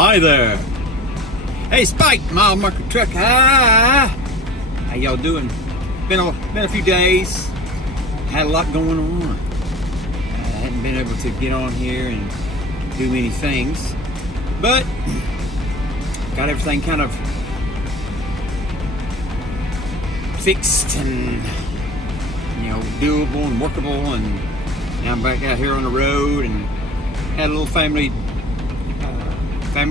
Hi there. Hey, Spike MileMarkerTrucker. How y'all doing? Been a few days. Had a lot going on. I hadn't been able to get on here and do many things, but got everything kind of fixed and doable and workable, and now I'm back out here on the road and had a little family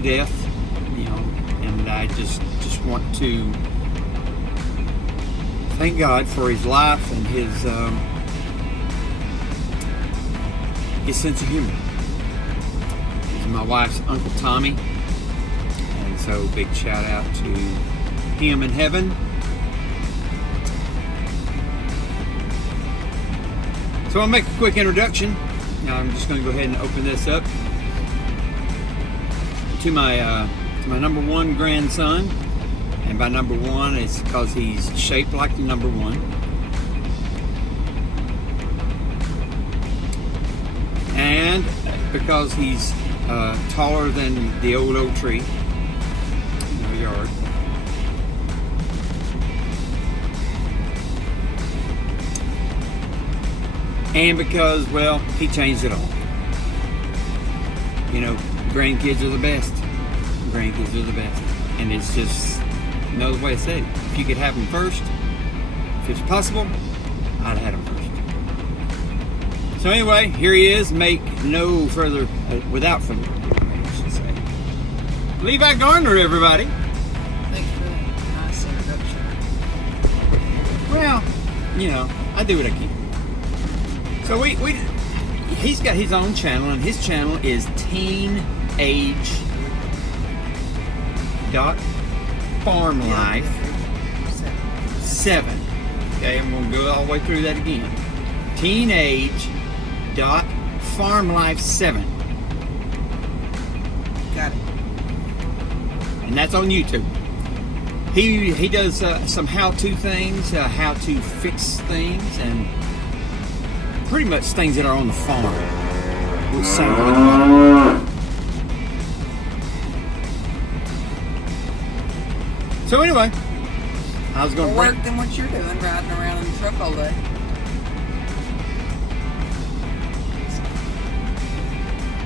death, and I just want to thank God for his life and his sense of humor. He's my wife's Uncle Tommy, and so big shout out to him in heaven. So I'll make a quick introduction. Now I'm just going to go ahead and open this up to my number one grandson, and by number one it's because he's shaped like the number one, and because he's taller than the old oak tree in our yard. And because, well, he changed it all. Grandkids are the best. Grandkids are the best. And it's just another way to say it. If you could have them first, if it's possible, I'd have had them first. So anyway, here he is. Without further ado, I should say. Levi Gardner, everybody. Thanks for that nice introduction. Well, I do what I can. So he's got his own channel, and his channel is teenage.farmlife7. Okay, I'm going to go all the way through that again. Teenage.farmlife7. Got it. And that's on YouTube. He does some how-to things, how to fix things, and pretty much things that are on the farm. Which sound like so anyway, I was going to more work than what you're doing, riding around in the truck all day.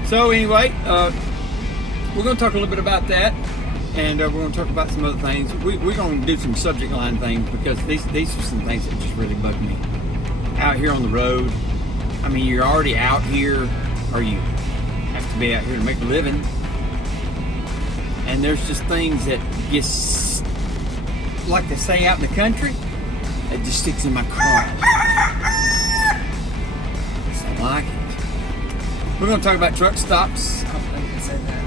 So anyway, we're going to talk a little bit about that, and we're going to talk about some other things. We're going to do some subject line things, because these are some things that just really bug me. Out here on the road, I mean, you're already out here, or you have to be out here to make a living, and there's just things that just, like they say out in the country, that just sticks in my car. Just don't like it. We're going to talk about truck stops. I don't think I said that.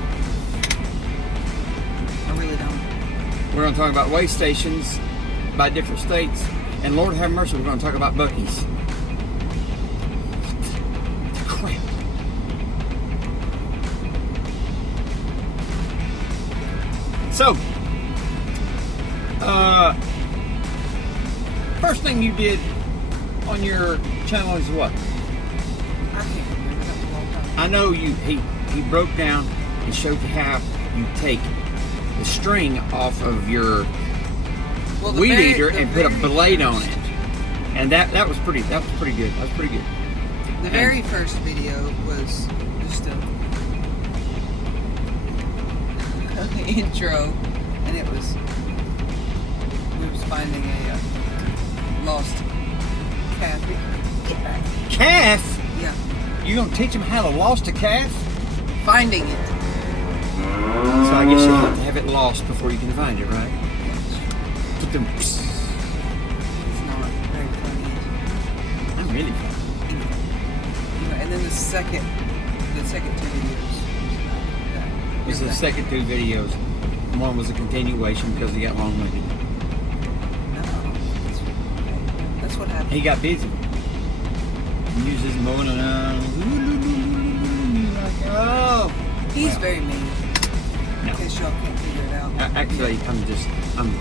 I really don't. We're going to talk about weigh stations by different states, and Lord have mercy, we're going to talk about Buc-ee's. Crap. So, first thing you did on your channel is what? I can't remember. That was a long time. I know he broke down and showed you how you take the string off of your weed eater and put a blade on it, and that was pretty good. That was pretty good. The very first video was just an intro, and it was we was finding a lost calf. Calf? Yeah, You gonna teach him how to lost a calf? finding it. So I guess you have to have it lost before you can find it, right? Put them. It's not very funny. I'm really funny. And then the second two videos This is the second two videos. One was a continuation because he got long-winded. No, that's what happened. He got busy. He used his mowing around. Like, oh. He's very mean. No. I guess y'all can't figure it out. Actually, I'm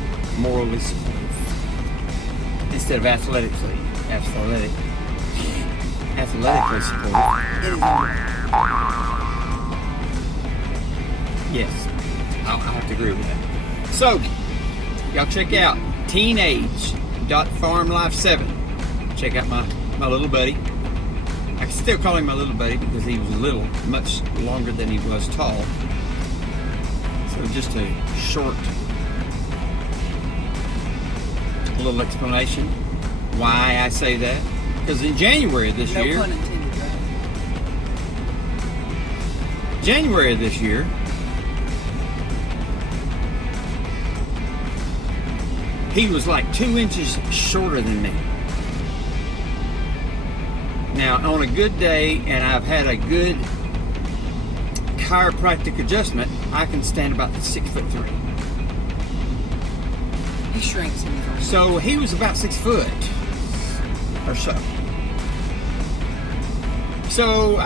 morally supportive instead of athletically supportive. It is. Yes. I have to agree with that. So, y'all check out teenage.farmlife7. Check out my little buddy. I can still call him my little buddy because he was little, much longer than he was tall. So just a short little explanation why I say that. Because in January of this year, No pun intended, right? January of this year, he was like 2 inches shorter than me. Now, on a good day, and I've had a good chiropractic adjustment, I can stand about 6'3". He shrinks in his own. So he was about 6 foot or so. So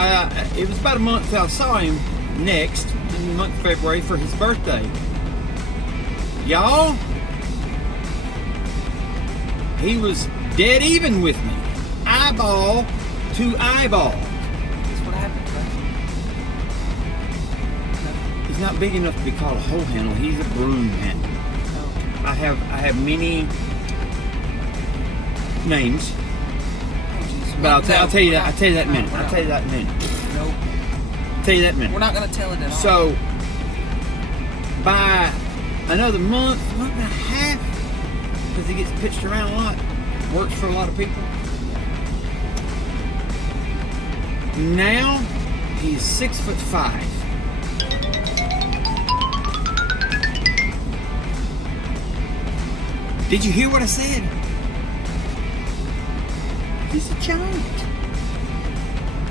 it was about a month I saw him next, in the month of February, for his birthday. Y'all, he was dead even with me. Eyeball to eyeball. That's what happened, right? He's not big enough to be called a hoe handle. He's a broom handle. No. I have many names, Oh, geez. but I'll tell you that. I'll tell you that in a minute. No, I'll tell you that in a minute. Nope. I'll tell you that in a minute. We're not going to tell it at all. So by another month and a half, because he gets pitched around a lot, works for a lot of people. Now he's 6'5". Did you hear what I said? He's a giant.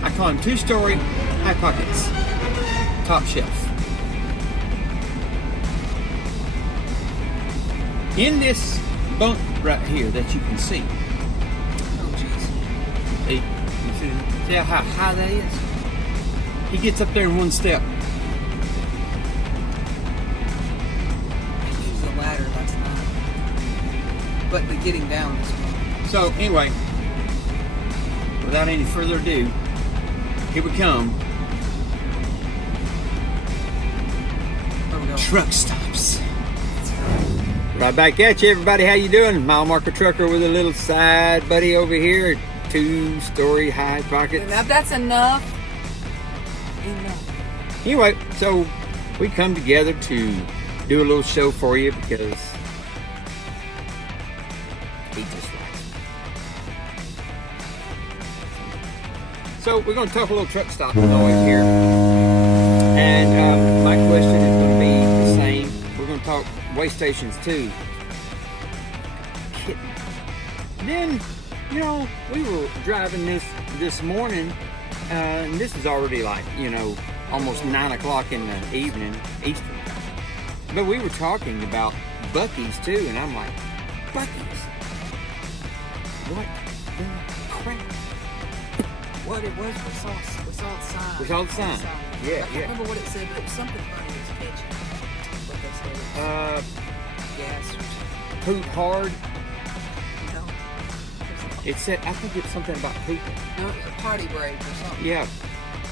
I call him 2-story high pockets, top shelf. In this bunk right here that you can see, Oh, jeez. you see how high that is? He gets up there in one step. I used the ladder last night. But the getting down is fun. So anyway, without any further ado, here we come. There we go. Truck stops. Right back at you, everybody. How you doing? Mile marker trucker with a little side buddy over here. 2-story high pockets. Now that's enough. Enough. Anyway, so we come together to do a little show for you because he just likes me. So we're going to talk a little truck stop noise here. And my question is going to be the same. We're going to talk way stations too. Kidding. Then, you know, we were driving this morning, and this is already like, you know, almost 9 o'clock in the evening, Eastern time. But we were talking about Buc-ee's too, and I'm like, Buc-ee's? What the crap? What it was, we saw the sign. We saw the sign. Yeah, I can't remember what it said, but it was something funny. It was catchy. What they said. Gas or something. Poop hard. No. It said, I think it's something about pooping. No, it was a potty break or something. Yeah.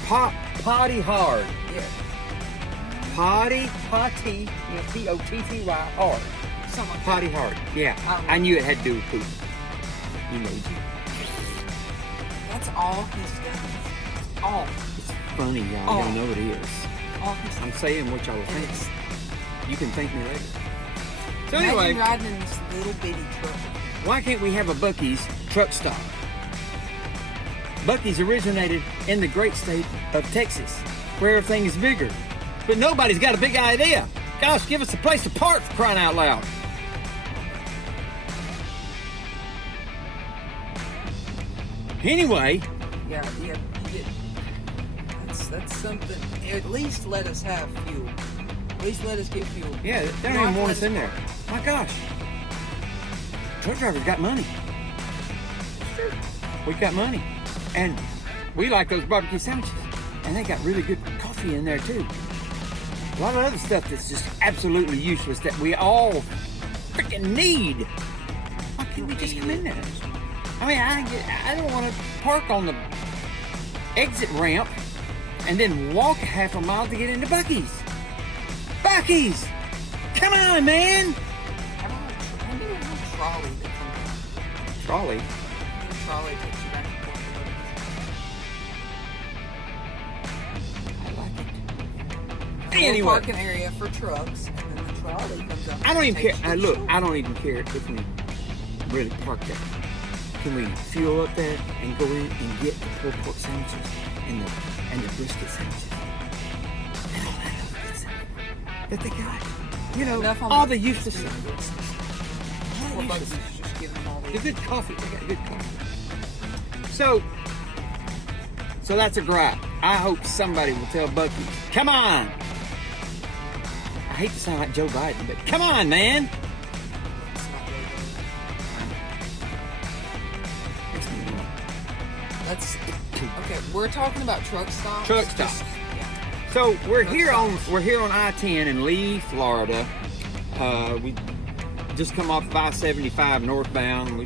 Potty hard. Yeah. Potty, you know, P-O-T-T-Y, hard. Something like Potty hard. Yeah. I don't know. I knew it had to do with poop. Emoji. That's all he's done. All. It's funny, y'all. Oh. Y'all know it is. All he's I'm saying what y'all are And thinking. it's, You can thank me later. So imagine anyway, riding in this little bitty truck. why can't we have a Buc-ee's truck stop? Buc-ee's originated in the great state of Texas, where everything is bigger. But nobody's got a big idea. Gosh, give us a place to park, for crying out loud. Anyway, Yeah, you get. That's something. At least let us have fuel. At least let us get fuel. yeah, they You don't don't even have want to us let in there. My gosh. Truck drivers got money. We got money. And we like those barbecue sandwiches. And they got really good coffee in there too. A lot of other stuff that's just absolutely useless that we all freaking need. Why can't we just come in there? I mean, I don't want to park on the exit ramp and then walk a half a mile to get into Buc-ee's. Buc-ee's! Come on, man! Maybe a little trolley that comes out. Trolley? The trolley takes you back and forth to Buc-ee's. I like it. Little Anyway. parking area for trucks, and then the trolley comes up. I don't and even care. takes you to the Look, store. I don't even care if we really park there. Can we fuel up there and go in and get the pulled pork sandwiches and the brisket sandwiches and all that other good stuff that they got? You know, Enough on all Buc-ee's. the useless Enough stuff. business. All Well, the useless Buc-ee's is just giving them all The the good coffee. They got good coffee. So that's a gripe. I hope somebody will tell Buc-ee's, come on! I hate to sound like Joe Biden, but come on, man! It's not really Makes me want Let's. Okay, we're talking about truck stops. Truck stops. Just- yeah. So we're here on I-10 in Lee, Florida. We just come off of I-75 northbound. We're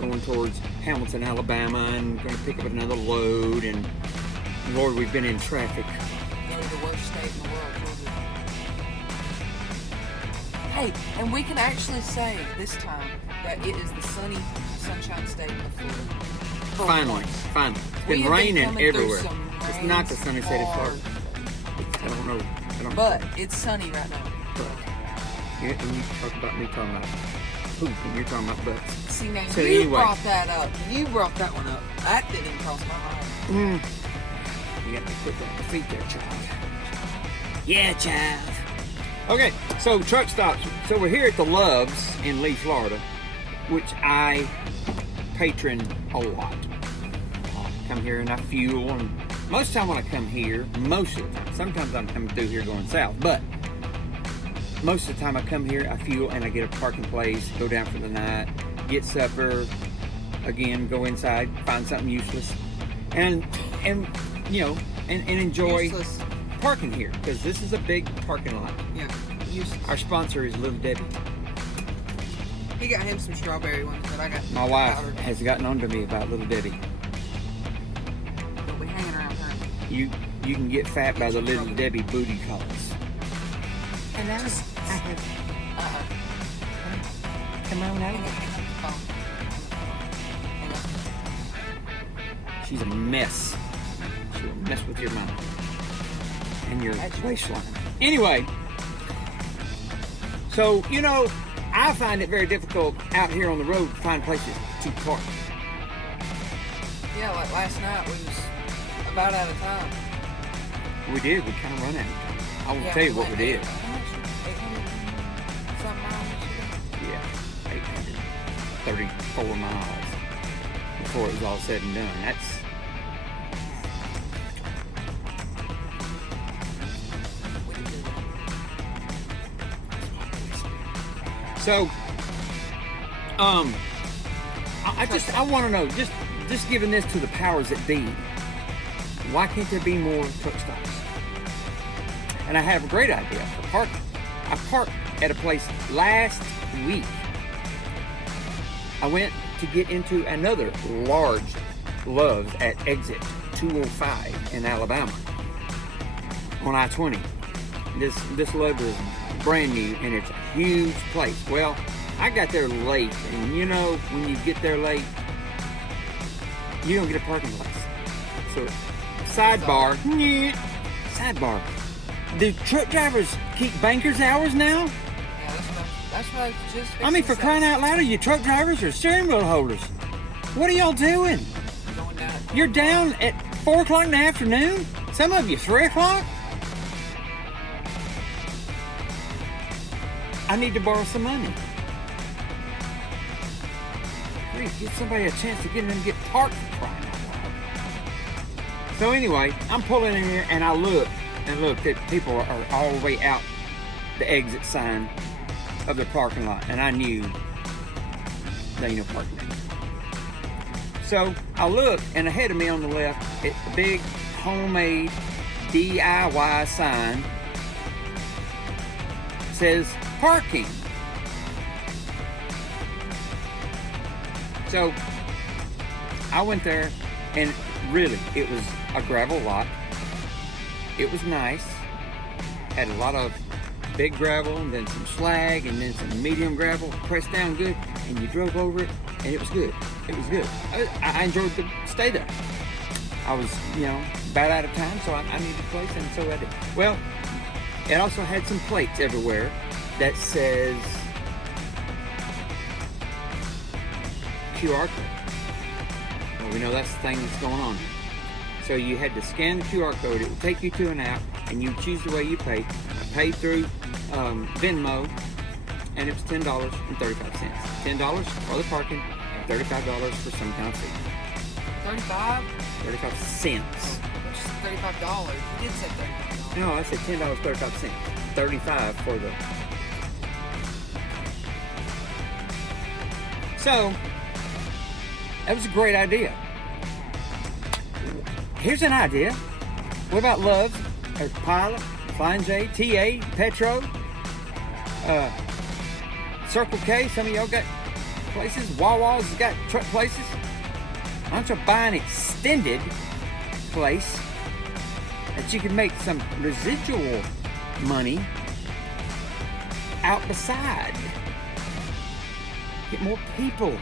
going towards Hamilton, Alabama, and going to pick up another load. And Lord, we've been in traffic. Go to the worst state in the world. Hey, and we can actually say this time that it is the sunshine state of Florida. For Finally, once. finally. It's We been have raining coming through everywhere. some It's not the rains sunny state of hard, Florida. I don't know. But it's sunny right now. Yeah, and you talk about me talking about poop, and you're talking about butts. See, now So you anyway. brought that up. You brought that one up. That didn't even cross my mind. You got to put that in feet there, child. Yeah, child. Okay, so truck stops. So we're here at the Loves in Lee, Florida, which I patron a lot. Come here and I fuel, and most of the time when I come here, most of the time, sometimes I'm coming through here going south, but most of the time I come here, I fuel, and I get a parking place, go down for the night, get supper, again, go inside, find something useless, and you know, and enjoy Useless. parking here, because this is a big parking lot. Yeah. Useless. Our sponsor is Little Debbie. He got him some strawberry ones, but I got My wife powdered. has gotten on to me about Little Debbie. Don't be hanging around her. You can get fat by the Little Debbie booty calls. And I Just- have, come on Hang out. up the phone. Hang up. She's a mess. She will mess with your mind and your waistline. Anyway, so, you know, I find it very difficult out here on the road to find places to park. Yeah, like last night we was about out of time. We did. We kind of run out of time. I won't Yeah, tell you what we went did. How much? 800 something miles. Yeah, 834 miles before it was all said and done. That's We did do that. so. I want to know, just giving this to the powers that be. Why can't there be more truck stops? And I have a great idea for parking. I parked at a place last week. I went to get into another large Love's at exit 205 in Alabama on I-20. This Love's is brand new and it's a huge place. Well, I got there late, and you know, when you get there late, you don't get a parking place. So, sidebar. Do truck drivers keep banker's hours now? Yeah, that's what I just. I mean, for crying out loud, are you truck drivers or steering wheel holders? What are y'all doing? Going down. You're down at 4 o'clock in the afternoon? Some of you 3 o'clock? I need to borrow some money. Please, give somebody a chance to get in and get parked for crying out loud. So anyway, I'm pulling in here and I look that people are all the way out the exit sign of the parking lot, and I knew there ain't no parking there. So I look, and ahead of me on the left, it's a big homemade DIY sign. It says parking. So I went there, and really, it was a gravel lot. It was nice. Had a lot of big gravel, and then some slag, and then some medium gravel, pressed down good, and you drove over it, and it was good. It was good. I enjoyed the stay there. I was, about out of time, so I needed a place, and so I did. Well, it also had some plates everywhere that says QR code. Well, we know that's the thing that's going on. So you had to scan the QR code. It would take you to an app, and you choose the way you pay. I paid through Venmo, and it was $10.35. $10 for the parking, and $35 for some kind of fee. 35? 35 cents. Which is $35. You did say $35. No, I said $10.35. 35 for the. So that was a great idea. Here's an idea. What about Love's, or Pilot, Flying J, TA, Petro, Circle K? Some of y'all got places. Wawa's got truck places. Why don't you buy an extended place that you can make some residual money out beside? Get more people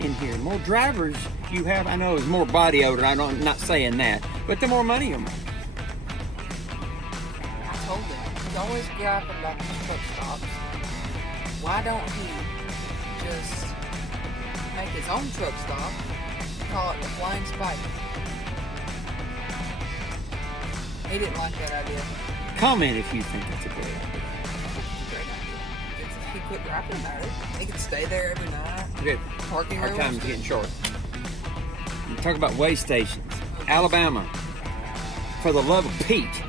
in here, more drivers you have. I know it's more body odor. I'm not saying that, but the more money you make. I told him he's always griping about these truck stops. Why don't he just make his own truck stop? Call it the Flying Spike. He didn't like that idea. Comment if you think it's a great idea. It's a great idea. He quit rapping about it. He can stay there every night. Good. Parking Our room. time's getting short. You talk about way stations. Alabama, for the love of Pete.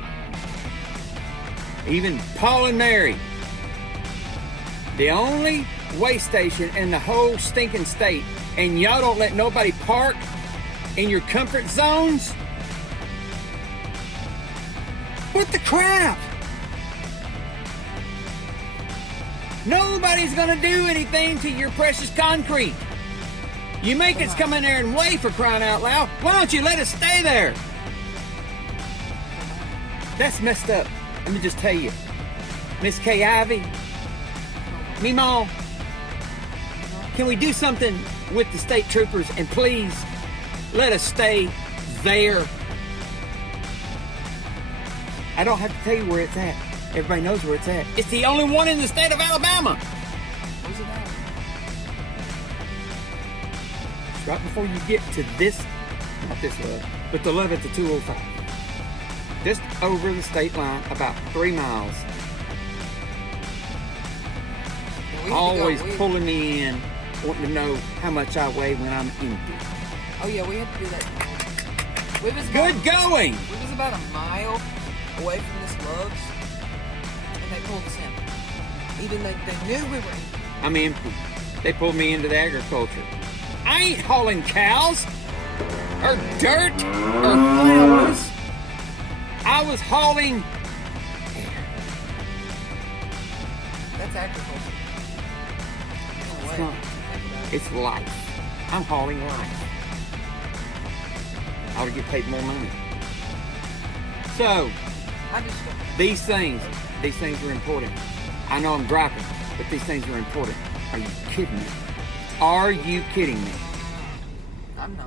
Even Paul and Mary. The only way station in the whole stinking state, and y'all don't let nobody park in your comfort zones? What the crap? Nobody's gonna do anything to your precious concrete. You make us come in there and wait, for crying out loud. Why don't you let us stay there? That's messed up. Let me just tell you. Miss K. Ivy, Meemaw, can we do something with the state troopers and please let us stay there? I don't have to tell you where it's at. Everybody knows where it's at. It's the only one in the state of Alabama. Where's it at? It's right before you get to this, not this love, but the love at the 205. Just over the state line, about 3 miles. Always pulling me in, wanting to know how much I weigh when I'm empty. Oh yeah, we had to do that. Good going! We was about a mile away from this Love's, and they pulled us in. Even though they knew we were empty. I'm empty. They pulled me into the agriculture. I ain't hauling cows, or dirt, or flowers. I was hauling air. That's agriculture. It's not. It's life. I'm hauling life. I ought to get paid more money. So, these things are important. I know I'm griping, but these things are important. Are you kidding me? Are you kidding me? I'm not.